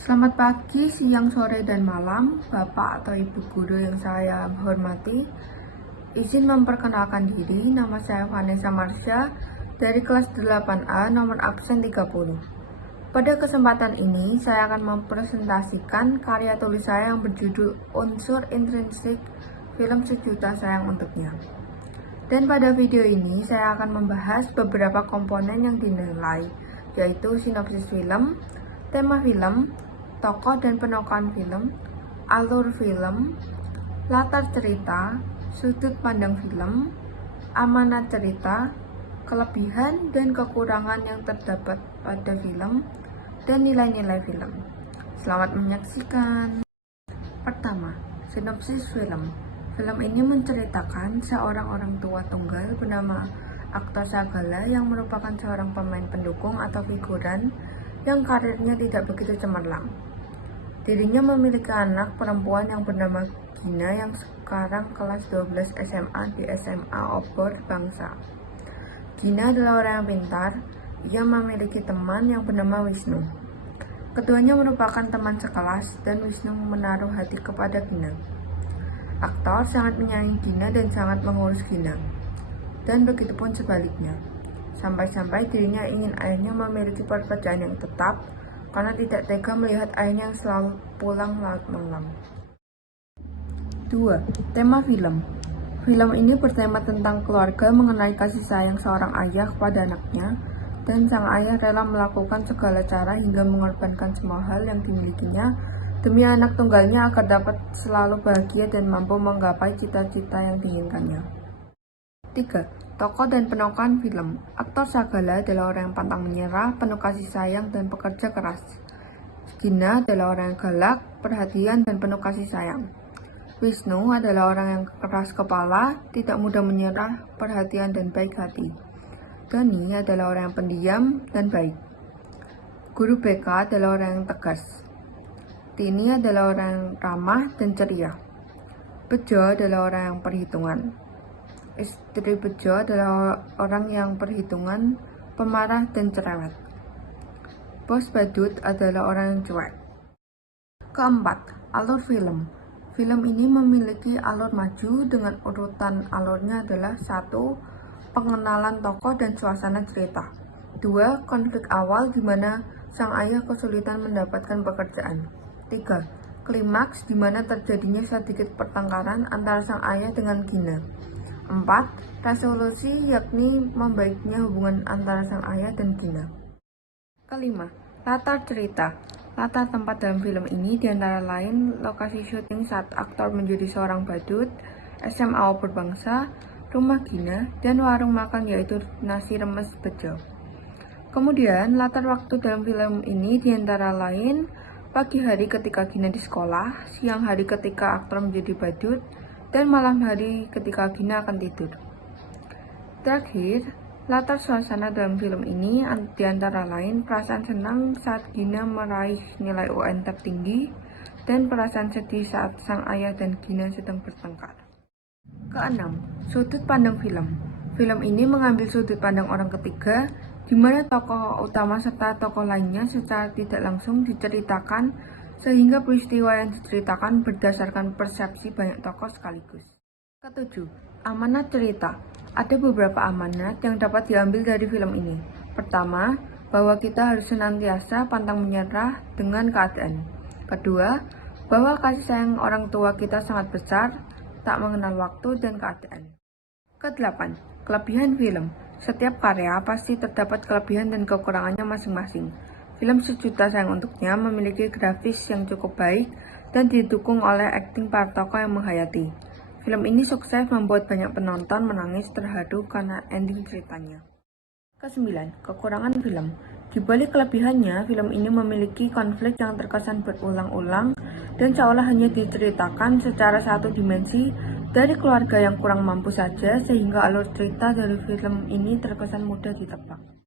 Selamat pagi, siang, sore, dan malam, Bapak atau Ibu Guru yang saya hormati. Izin memperkenalkan diri, nama saya Vanessa Marsha dari kelas 8A nomor absen 30. Pada kesempatan ini, saya akan mempresentasikan karya tulis saya yang berjudul Unsur Intrinsik Film Sejuta Sayang Untuknya. Dan pada video ini, saya akan membahas beberapa komponen yang dinilai, yaitu sinopsis film, tema film, tokoh dan penokohan film, alur film, latar cerita, sudut pandang film, amanat cerita, kelebihan dan kekurangan yang terdapat pada film, dan nilai-nilai film. Selamat menyaksikan. Pertama, sinopsis film. Film ini menceritakan seorang orang tua tunggal bernama Aktor Sagala yang merupakan seorang pemain pendukung atau figuran yang karirnya tidak begitu cemerlang. Dirinya memiliki anak perempuan yang bernama Gina yang sekarang kelas 12 SMA di SMA Obor Bangsa. Gina adalah orang yang pintar. Ia memiliki teman yang bernama Wisnu. Keduanya merupakan teman sekelas dan Wisnu menaruh hati kepada Gina. Aktor sangat menyayangi Gina dan sangat mengurus Gina. Dan begitupun sebaliknya. Sampai-sampai dirinya ingin ayahnya memiliki pekerjaan yang tetap karena tidak tega melihat ayahnya yang selalu pulang larut malam. 2. Tema film. Film ini bertema tentang keluarga mengenai kasih sayang seorang ayah kepada anaknya, dan sang ayah rela melakukan segala cara hingga mengorbankan semua hal yang dimilikinya demi anak tunggalnya agar dapat selalu bahagia dan mampu menggapai cita-cita yang diinginkannya. 3. Tokoh dan penokohan film. Aktor Sagala adalah orang yang pantang menyerah, penuh kasih sayang, dan pekerja keras. Gina adalah orang yang galak, perhatian, dan penuh kasih sayang. Wisnu adalah orang yang keras kepala, tidak mudah menyerah, perhatian, dan baik hati. Dani adalah orang yang pendiam dan baik. Guru BK adalah orang yang tegas. Tini adalah orang yang ramah dan ceria. Bejo adalah orang yang perhitungan. Istri Bejo adalah orang yang perhitungan, pemarah, dan cerewet. Bos Badut adalah orang yang cuek. Keempat, alur film. Film ini memiliki alur maju dengan urutan alurnya adalah 1. Pengenalan tokoh dan suasana cerita. 2. Konflik awal di mana sang ayah kesulitan mendapatkan pekerjaan. 3. Klimaks di mana terjadinya sedikit pertengkaran antara sang ayah dengan Gina. 4. Resolusi yakni membaiknya hubungan antara sang ayah dan Gina. Kelima, latar cerita. Latar tempat dalam film ini diantara lain lokasi syuting saat aktor menjadi seorang badut, SMA Obor Bangsa, rumah Gina, dan warung makan yaitu nasi remes Bejo. Kemudian, latar waktu dalam film ini diantara lain pagi hari ketika Gina di sekolah, siang hari ketika aktor menjadi badut, dan malam hari ketika Gina akan tidur. Terakhir, latar suasana dalam film ini diantara lain perasaan senang saat Gina meraih nilai UN tertinggi dan perasaan sedih saat sang ayah dan Gina sedang bertengkar. Keenam, sudut pandang film. Film ini mengambil sudut pandang orang ketiga, di mana tokoh utama serta tokoh lainnya secara tidak langsung diceritakan sehingga peristiwa yang diceritakan berdasarkan persepsi banyak tokoh sekaligus. Ketujuh, amanat cerita. Ada beberapa amanat yang dapat diambil dari film ini. Pertama, bahwa kita harus senantiasa pantang menyerah dengan keadaan. Kedua, bahwa kasih sayang orang tua kita sangat besar, tak mengenal waktu dan keadaan. Kedelapan, kelebihan film. Setiap karya pasti terdapat kelebihan dan kekurangannya masing-masing. Film Sejuta Sayang Untuknya memiliki grafis yang cukup baik dan didukung oleh akting para tokoh yang menghayati. Film ini sukses membuat banyak penonton menangis terharu karena ending ceritanya. Kesembilan, kekurangan film. Di balik kelebihannya, film ini memiliki konflik yang terkesan berulang-ulang dan seolah hanya diceritakan secara satu dimensi dari keluarga yang kurang mampu saja sehingga alur cerita dari film ini terkesan mudah ditebak.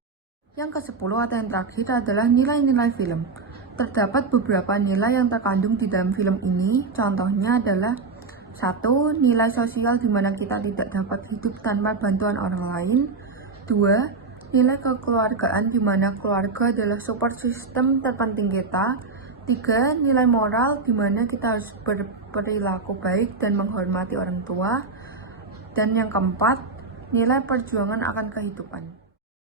Yang ke-10 atau yang terakhir adalah nilai-nilai film. Terdapat beberapa nilai yang terkandung di dalam film ini, contohnya adalah 1. Nilai sosial di mana kita tidak dapat hidup tanpa bantuan orang lain. 2. Nilai kekeluargaan di mana keluarga adalah support system terpenting kita. 3. Nilai moral, di mana kita harus berperilaku baik dan menghormati orang tua. Dan yang keempat, nilai perjuangan akan kehidupan.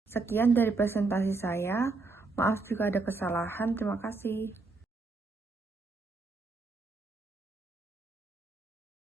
Sekian dari presentasi saya. Maaf jika ada kesalahan. Terima kasih.